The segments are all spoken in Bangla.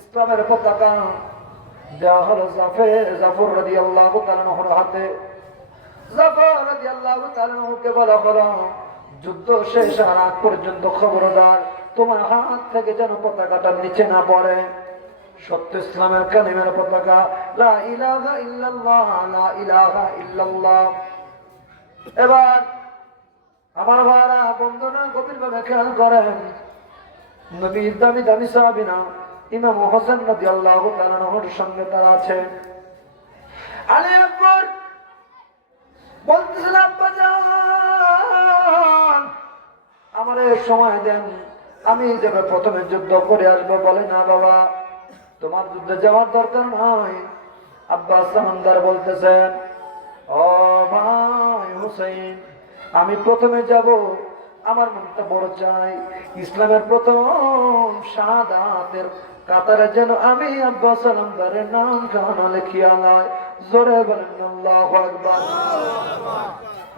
ইসলামের পতাকা দেওয়া হলো জাফর রাদিয়াল্লাহু তাআলার হাতে। জাফর রাদিয়াল্লাহু তাআলাকে বলা হলো, যুদ্ধ শেষ হওয়ার আগ পর্যন্ত খবরদার তোমার হাত থেকে যেন পতাকাটা নিচে না পড়ে। সত্য ইসলামের কালিমার পতাকা, লা ইলাহা ইল্লাল্লাহ, লা ইলাহা ইল্লাল্লাহ। এবার আমার ভাইরা বন্ধুরা গভীরভাবে খেয়াল করেন, নবীর দামি দামি সাহাবীরা ইমাম হোসেন রাদিয়াল্লাহু তাআলার সঙ্গে তারা আছে। আলী আকবর বলতেছেন, আব্বা জান আমারে সময় দেন, আমি যাবে প্রথমে যুদ্ধ করে আসবো। বলে, না বাবা, তোমার যুদ্ধে যাওয়ার দরকার নয়। আব্বাস সামানদার বলতেছেন, ও ভাই হুসাইন, আমি প্রথমে যাব, আমার মনটা বড় চাই ইসলামের প্রথম শাহাদাতের কাতারে যেন আমি আব্বাস সালামদারের নাম খানা লিখিয়া নয়। জোরে বলেন আল্লাহু আকবার।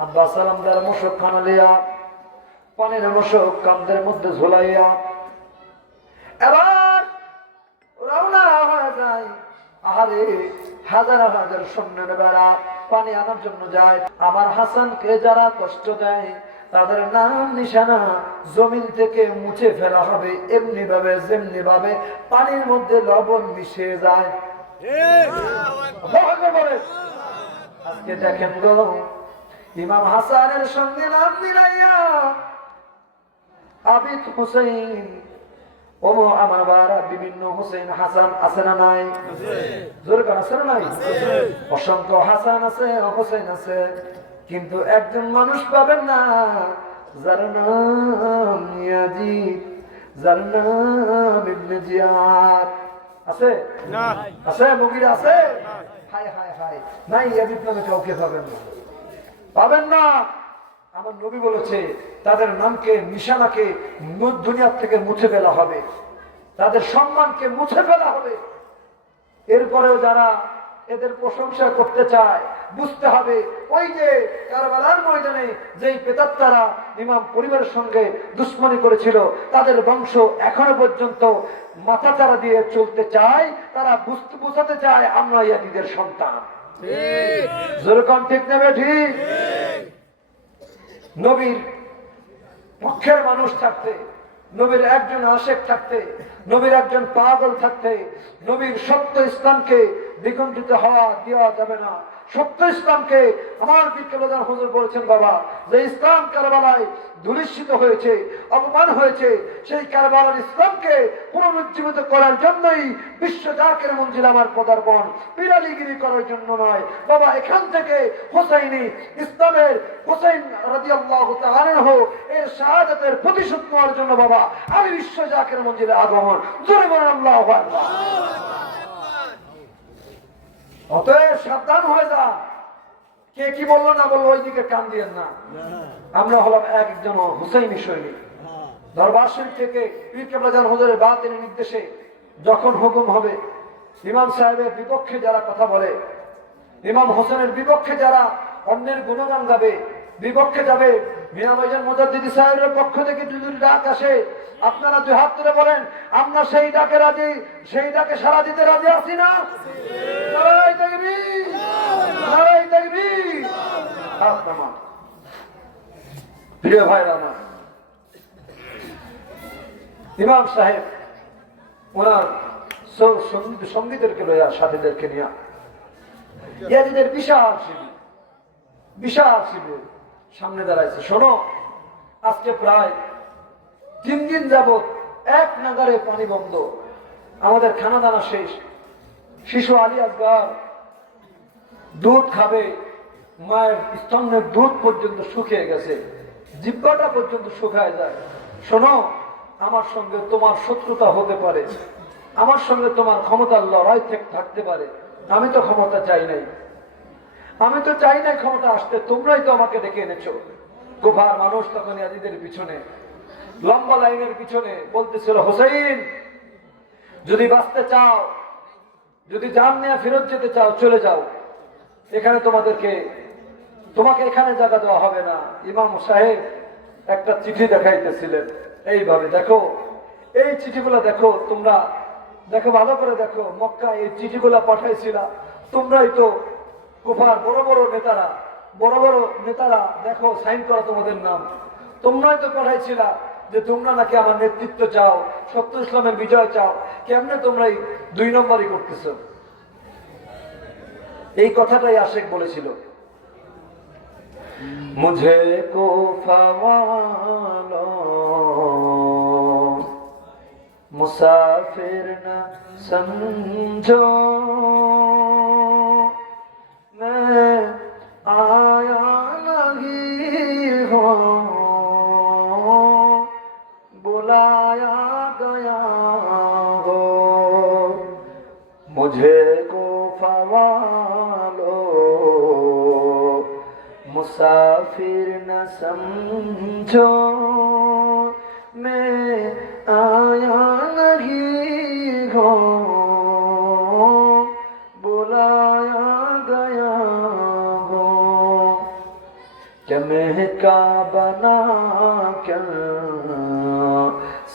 আব্বাস সালামদার মুশক খানা লিয়া, পানির মুশক কান্দের মধ্যে ঝুলাইয়া এবার রওনা হয়ে যায়। আহারে, হাজার হাজার সৈন্যের বেড়া পানি আনার জন্য যায়। আমার হাসানকে যারা কষ্ট দেয় তাদের নাম নিশানা জমিন থেকে মুছে ফেলা হবে, এমনি ভাবে যেমনি ভাবে পানির মধ্যে লবণ মিশে যায়। আজকে দেখেন গো, ইমাম হাসানের সঙ্গে নাম মিলাইয়া আবিদ হুসাইন, ও আমার বারা বিভিন্ন হুসেন হাসান আছে না নাই? জোরে কান আছে না নাই? অসংখ্য হাসান আছে, হুসেন আছে, কিন্তু একজন মানুষ পাবেন না যার নাম ইয়াজিদ, যার নাম ইবনে জিয়াদ। আছে না? আছে মুগির আছে? হায় হায় হায়, নাই, ইয়াজিদ নামে কাউকে পাবেন না, পাবেন না। আমার নবী বলেছে তাদের নামকে, নিশানাকে দুনিয়া থেকে মুছে ফেলা হবে, তাদের সম্মানকে মুছে ফেলা হবে। এরপরেও যারা এদের প্রশংসা করতে চায়, বুঝতে হবে ওই যে কারবালার ময়দানে যেই প্রেতাত্মারা ইমাম পরিবারের সঙ্গে দুশ্মনী করেছিল, তাদের বংশ এখনো পর্যন্ত মাথাচাড়া দিয়ে চলতে চায়। তারা বুঝাতে চায় আমরা ইয়াজিদের সন্তান। যেরকম ঠিক নেবে ঠিক। নবীর পক্ষের মানুষ থাকতে, নবীর একজন আশেক থাকতে, নবীর একজন পাগল থাকতে, নবীর সত্য ইসলামকে বিকণ্ঠিত হওয়া দেওয়া যাবে না। সত্য ইসলামকে আমার বিকেলদার হুজুর বলেছেন, বাবা, যে ইসলাম কারবালায় ধূলিসাৎ হয়েছে, অপমান হয়েছে, সেই কারবালার ইসলামকে পুনরুজ্জীবিত করার জন্যই বিশ্ব জাকের মঞ্জিল আমার পদার্পণ, বিড়ালিগিরি করার জন্য নয়। বাবা, এখান থেকে হোসাইনি ইসলামের হোসাইন রাদিয়াল্লাহু তাআলা আনহু এর শাহাদাতের প্রতিশোধ নেওয়ার জন্য বাবা আমি বিশ্ব জাকের মঞ্জিলে আগমন। জোরে বলেন আল্লাহু আকবার। অতএব সাবধান হয়ে যা, কে কি বললো না বললো ওই দিকে কান দিয়েন না। আমরা হলাম একজন হুসাইনি সৈনিক। দরবার শরীফ থেকে পীর কেবলা জান হুজুরের বাতিনের নির্দেশে যখন হুকুম হবে, ইমাম সাহেবের বিপক্ষে যারা কথা বলে, ইমাম হোসেনের বিপক্ষে যারা অন্যের গুণগান গাবে, বিপক্ষে যাবে, মিয়া ভাইজান মুজাদ্দিদি সাহেবের পক্ষ থেকে যদি ডাক আসে, আপনারা দুই হাত তুলে বলেন আমরা সেই ডাকে রাজি, সেই ডাকে সাড়া দিতে রাজি আছি না? নারায়ে তাকবীর, নারায়ে তাকবীর। আপনার প্রিয় ভাইরা আমার, ইমাম সাহেব ওনার সঙ্গীদেরকে লইয়া, সাথীদেরকে নিয়ে ইয়াজিদের বিশাল শিবির, বিশাল শিবির সামনে দাঁড়াইছে। শোনো, আজকে প্রায় 3 দিন যাবত এক নাগারে পানি বন্ধ, আমাদের খানা দানা শেষ। শিশু আলী আসগার দুধ খাবে, মায়ের স্তনের দুধ পর্যন্ত শুকিয়ে গেছে, জিহ্বাটা পর্যন্ত শুকায় যায়। শোনো, আমার সঙ্গে তোমার শত্রুতা হতে পারে, আমার সঙ্গে তোমার ক্ষমতার লড়াই থাকতে পারে। আমি তো ক্ষমতা চাই নাই, আমি তো চাই নাই ক্ষমতা আসতে, তোমরাই তো আমাকে ডেকে এনেছো। কুফার মানুষ তখন ইয়াজিদের পিছনে, লম্বা লাইনের পিছনে বলতেছিল, হোসেন যদি বাঁচতে চাও, যদি জান নিয়ে ফেরত যেতে চাও, চলে যাও, এখানে তোমাকে এখানে জায়গা দেওয়া হবে না। ইমাম সাহেব একটা চিঠি দেখাইতেছিলেন, এইভাবে দেখো, এই চিঠিগুলো দেখো, তোমরা দেখো, ভালো করে দেখো, মক্কা এই চিঠিগুলা পাঠাইছিলা তোমরাই তো। কুফার বড় বড় নেতারা দেখো সাইন করা তোমাদের নাম। তোমরাই তো পাঠাইছিলা যে তোমরা নাকি আমার নেতৃত্ব চাও, সত্য ইসলামের বিজয় চাও। কেমনে তোমরা এই 2 নম্বরই করতেছো? এই কথাটাই আশেক বলেছিল। মুঝে কুফা ওয়ালো मुसाफिर न समझो, मैं आया नहीं हूँ, बुलाया गया हो। मुझे को फवालो मुसाफिर न समझो, मैं आया नहीं हो, बुलाया गया हो। क्या महका बना क्या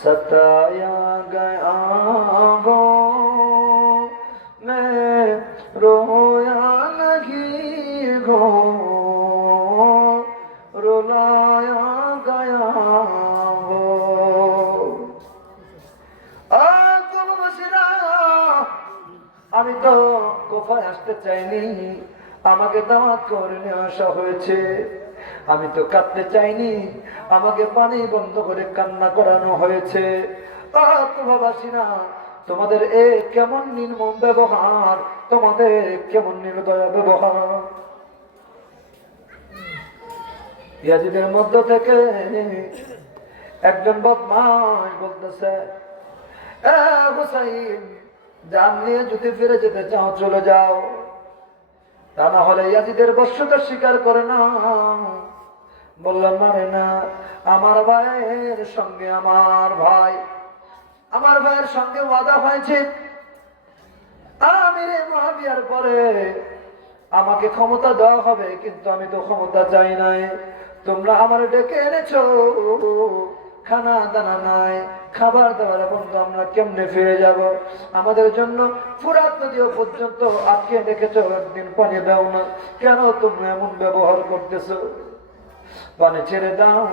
सताया गया हो, मैं रोया नहीं हो, रुलाया गया हो। আমি তো কোফায় আসতে চাইনি, আমাকে দাওয়াত করে নিয়ে আসা হয়েছে। আমি তো কাঁদতে চাইনি, আমাকে পানি বন্ধ করে কান্না করানো হয়েছে। কোফাবাসীরা, তোমাদের এ কেমন নির্মম ব্যবহার, তোমাদের কেমন নির্দয় ব্যবহার। ইয়াজিদের মধ্য থেকে একজন বদমাশ বলতেছে, হুসাইন, জান নিয়ে যদি ফিরে যেতে চাও চলে যাও, তা না হলে ইয়াজিদের বশ্যতা স্বীকার করে না। বললাম, মারে না, আমার ভাইয়ের সঙ্গে আমার ভাইয়ের সঙ্গে ওয়াদা হয়েছে, আমিরে মুআবিয়ার পরে আমাকে ক্ষমতা দেওয়া হবে, কিন্তু আমি তো ক্ষমতা চাই নাই। তোমরা আমার ডেকে এনেছো, খানা দানা নাই, খাবার দাবার বন্ধ, আমরা কেমনে ফিরে যাব? আমাদের জন্য ফুরাত নদীও পর্যন্ত আটকে রেখেছো, একদিন পানি দাও না। কেন তোমরা এমন ব্যবহার করতেছো? পানি ছেড়ে দাও।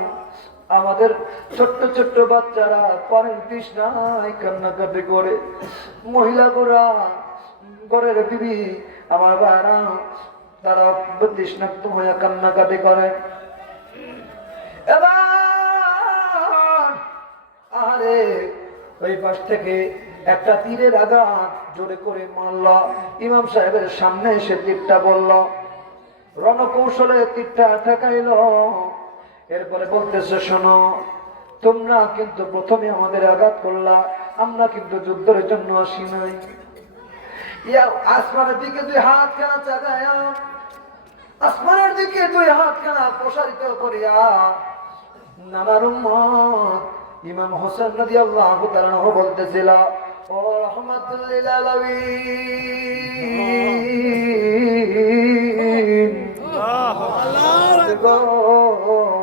আমাদের ছোট্ট ছোট্ট বাচ্চারা পানির তৃষ্ণায় কান্নাকাটি করে, মহিলাগুলা, ঘরের বিবি, আমার ভাইরা, তারা তৃষ্ণাক্ত হয়ে কান্নাকাটি করে। এবার আরে ওই পাশ থেকে একটা তীরের আঘাত জোরে করে মারল। ইমাম সাহেবের সামনে এসে তীরটা বলল, রণকৌশলে তীরটা ঠেকাইল। এরপরে বলতেছে, শোনো, তোমরা কিন্তু প্রথমে আমাদের আঘাত করলা, আমরা কিন্তু যুদ্ধের জন্য আসি নাই। আসমানের দিকে 2 হাত খানা চাগায়া, আসমানের দিকে 2 হাত খানা প্রসারিত করিয়া নানার উম্মত ইমাম হোসেন রাদিয়াল্লাহু তাআলা আনহু বলতেছিল, ও রাহমাতুল লিল আলামিন,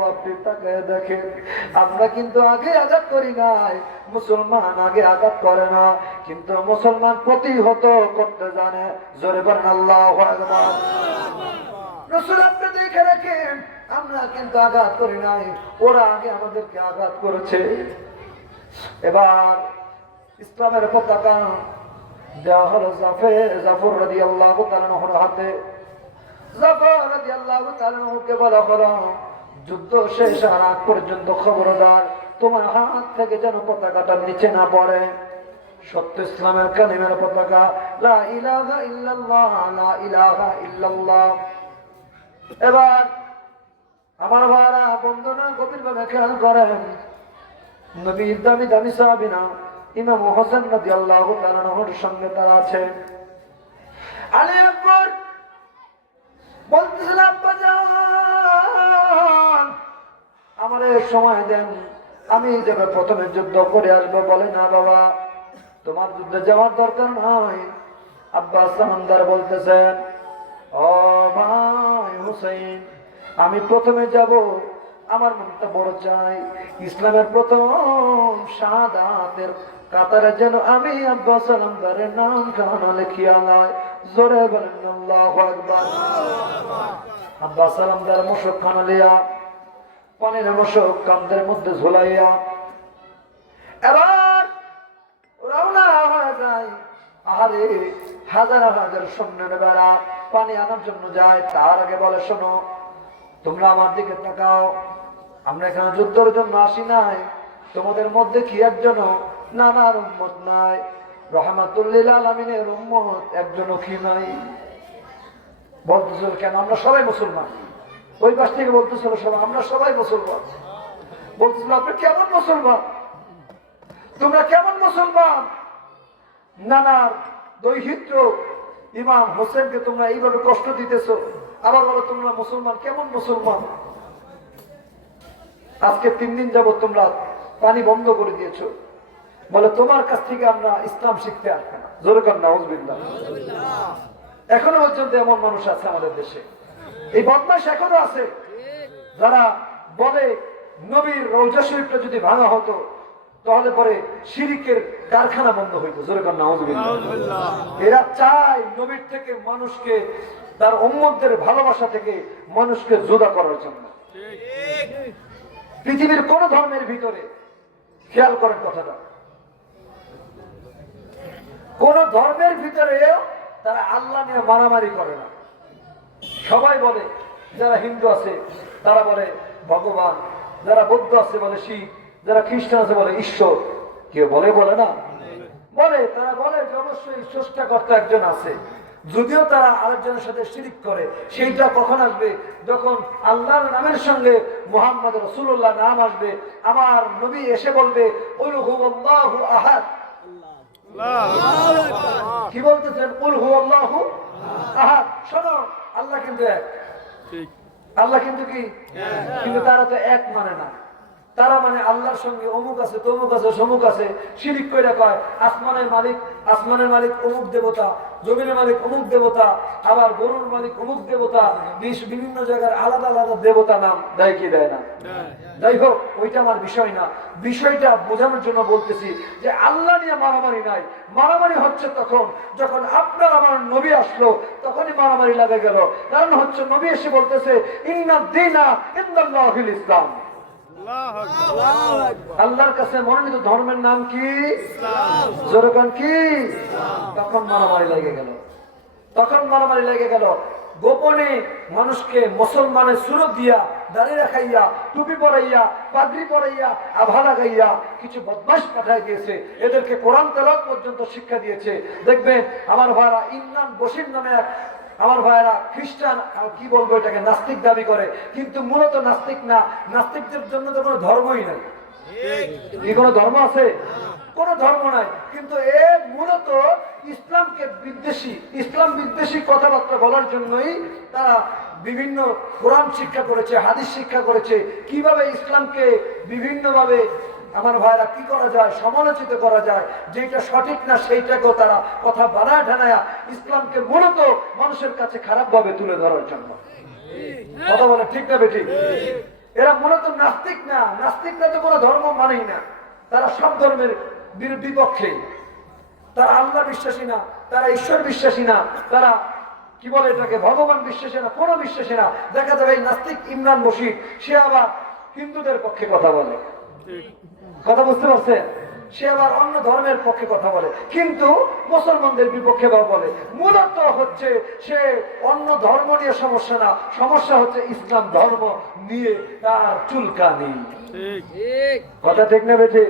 আপনি তাকায় দেখেন, আমরা কিন্তু আগে আঘাত করি নাই, মুসলমান আগে আঘাত করে না, কিন্তু মুসলমান প্রতিহত করতে জানে। জোরে বলেন আল্লাহু আকবার। রাসূল, আপনি দেখে রাখেন, আমরা কিন্তু আঘাত করি নাই, ওরা আগে আমাদেরকে আঘাত করেছে। এবার ইসলামের পতাকা দেওয়া হলো জাফর রাদিয়াল্লাহু তাআলা আনহুর হাতে। জাফর রাদিয়াল্লাহু তাআলা আনহুকে বলা হলো, যুদ্ধ শেষ হওয়ার আগ পর্যন্ত খবরদার তোমার হাত থেকে যেন পতাকাটা নিচে না পড়ে। সত্য ইসলামের কালিমার পতাকা, লা ইলাহা ইল্লাল্লাহ, লা ইলাহা ইল্লাল্লাহ। এবার আমার ভাইরা, বন্ধুরা, গভীরভাবে খেয়াল করেন, নবীর দামি দামি সাহাবীরা ইমাম হোসেন রাদিয়াল্লাহু তাআলা আনহুর সঙ্গে তারা আছে। আলী আকবর বলতেছিলেন, আব্বা জান, আমার সময় দেন, আমি যাবে প্রথমে যুদ্ধ করে আসবো। বলে, না বাবা, তোমার যুদ্ধে যাওয়ার দরকার নাই। আব্বাস সামানদার বলতেছেন, ও ভাই হুসাইন, আমি প্রথমে যাব, আমার মনটা বড় চাই, ইসলামের প্রথম শাহাদাতের কাতারে যেন আমি আব্বাস আলমদারের নাম খানা লেখিয়া নাই। জোরে বলেন আল্লাহু আকবার। আব্বাস আলমদার মশক খানা লিয়া পানির মশক কান্দের মধ্যে ঝুলাইয়া এবার রওনা হয়ে যায়। আরে হাজার হাজার সৈন্যের বেড়া পানি আনার জন্য যায়। তার আগে বলে, শোনো তোমরা আমার দিকে তাকাও, আমরা এখানে যুদ্ধের জন্য আসি নাই। তোমাদের মধ্যে কি একজনও নানার উম্মত নাই? রহমাতুল্লিল আলামিনের উম্মত একজনও কি নাই? বলতেছিল কেন? আমরা সবাই মুসলমান। ওই পাশ থেকে বলতেছিল সবাই আমরা সবাই মুসলমান। বলতেছিল আপনি কেমন মুসলমান? তোমরা কেমন মুসলমান? নানার দৈহিত্র ইমাম হোসেনকে তোমরা এইভাবে কষ্ট দিতেছো, আবার বলো তোমরা মুসলমান। কেমন মুসলমান? আজকে 3 দিন যাবত তোমরা পানি বন্ধ করে দিয়েছো। বলে তোমার কাছ থেকে আমরা ইসলাম শিখতে আসবো না। জোরে কর নাউজুবিল্লাহ। এখনো পর্যন্ত এমন মানুষ আছে আমাদের দেশে, এই বদমাশ এখনো আছে, যারা বলে নবীর রওজা শরীফটা যদি ভাঙা হতো তাহলে পরে শিরিকের কারখানা বন্ধ হইতো। জোরে কর নাউজুবিল্লাহ। এরা চায় নবীর থেকে মানুষকে, তার উম্মতদের ভালোবাসা থেকে মানুষকে জুদা করার জন্য। পৃথিবীর কোন ধর্মের ভিতরে খেয়াল করেন কথাটা, কোন ধর্মের ভিতরেও তারা আল্লাহ নিয়ে মারামারি করে না। সবাই বলে, যারা হিন্দু আছে তারা বলে ভগবান, যারা বৌদ্ধ আছে বলে শিব, যারা খ্রিস্টান আছে বলে ঈশ্বর। কেউ বলে বলে না বলে, তারা বলে যে অবশ্যই স্রষ্টাকর্তা একজন আছে। যদিও তারা আরেকজনের সাথে শিরিক করে, সেইটা কখন আসবে? যখন আল্লাহর নামের সঙ্গে মুহাম্মদ রাসূলুল্লাহ নাম আসবে। আমার নবী এসে বলবে কুল হুয়াল্লাহু আহাদ। কি বলতেছেন? কুল হুয়াল্লাহু আহাদ। শোনো, আল্লাহ কিন্তু এক। আল্লাহ কিন্তু কি? কিন্তু তারা তো এক মানে না। তারা মানে আল্লাহর সঙ্গে অমুক আছে, তমুক আছে, সমুক আছে, শিরিক কইরা কয় আসমানের মালিক অমুক দেবতা, জমিনের মালিক অমুক দেবতা, আবার গরুর মালিক অমুক দেবতা। বিভিন্ন জায়গার আলাদা আলাদা দেবতা নাম দেয় কি দেয় না? যাই হোক, ওইটা আমার বিষয় না। বিষয়টা বোঝানোর জন্য বলতেছি যে আল্লাহ নিয়ে মারামারি নাই। মারামারি হচ্ছে তখন যখন আপনার আমার নবী আসলো, তখনই মারামারি লাগে গেল। কারণ হচ্ছে নবী এসে বলতেছে ইন্নাদ দীনা ইনদাল্লাহিল ইসলাম। আল্লাহর কাছে মনোনীত ধর্মের নাম কি? জোরকান কি? তখন মারামারি লেগে গেল। গোপনে মানুষকে মুসলমানের সুরত দিয়া, দাড়ি রাখাইয়া, টুপি পরাইয়া, পাগড়ি পরাইয়া, আভা লাগাইয়া কিছু বদমাশ পাঠায় দিয়েছে। এদেরকে কোরআন তেলাওয়াত পর্যন্ত শিক্ষা দিয়েছে। দেখবেন আমার ভাইরা ইমরান বশির নামে এক, আমার ভাইরা খ্রিস্টান, কি বলবো এটাকে, নাস্তিক দাবি করে, কিন্তু মূলত নাস্তিক না। নাস্তিকদের জন্য তো কোনো ধর্মই নাই। কি কোনো ধর্ম আছে? কোনো ধর্ম নাই। কিন্তু এ মূলত ইসলাম বিদ্বেষী কথাবার্তা বলার জন্যই তারা বিভিন্ন কোরআন শিক্ষা করেছে, হাদিস শিক্ষা করেছে, কিভাবে ইসলামকে বিভিন্নভাবে আমার ভাইরা কি করা যায়, সমালোচিত করা যায়, যেটা সঠিক না সেইটাকেও তারা কথা বানায় ঢানায়া ইসলামকে মূলত মানুষের কাছে খারাপ ভাবে তুলে ধরার জন্য। কথা বলে ঠিক না বেঠিক? এরা মূলত নাস্তিক না। নাস্তিকরা তো কোনো ধর্ম মানেই না। তারা সব ধর্মের বিপক্ষে। তারা আল্লাহ বিশ্বাসী না, তারা ঈশ্বর বিশ্বাসী না, তারা কি বলে এটাকে, ভগবান বিশ্বাসী না, কোনো বিশ্বাসী না। দেখা যাবে এই নাস্তিক ইমরান বশির, সে আবার হিন্দুদের পক্ষে কথা বলে। কথা বুঝতে পারছেন? সে আবার অন্য ধর্মের পক্ষে কথা বলে, কিন্তু মুসলমানদের বিপক্ষে বলে। মূলত হচ্ছে সে অন্য ধর্ম নিয়ে সমস্যা না, সমস্যা হচ্ছে ইসলাম ধর্ম নিয়ে তার চুলকানি। কথা ঠিক না বেঠে?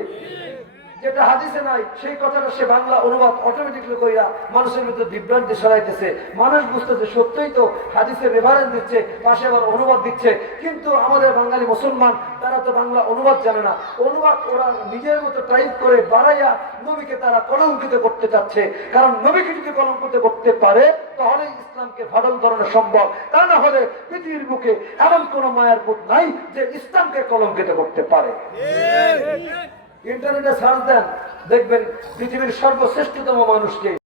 যেটা হাদিসে নাই সেই কথাটা সে বাংলা অনুবাদ অটোমেটিকলি কইরা মানুষের ভিতরে বিভ্রান্তি ছড়াইতেছে। মানুষ বুঝতেছে সত্যই তো হাদিসের রেফারেন্স দিচ্ছে, পাশে আবার অনুবাদ দিচ্ছে। কিন্তু আমাদের বাঙালি মুসলমান তারা তো বাংলা অনুবাদ জানে না। অনুবাদ ওরা নিজের মতো টাইপ করে বাড়াইয়া নবীকে তারা কলঙ্কিত করতে চাচ্ছে। কারণ নবীকে যদি কলঙ্কিত করতে পারে তাহলে ইসলামকে ফাটল ধরানো সম্ভব। তা না হলে পৃথিবীর বুকে এমন কোন মায়ের পুত নাই যে ইসলামকে কলঙ্কিত করতে পারে। ইন্টারনেটে সার্চ দেন, দেখবেন পৃথিবীর সর্বশ্রেষ্ঠতম মানুষকে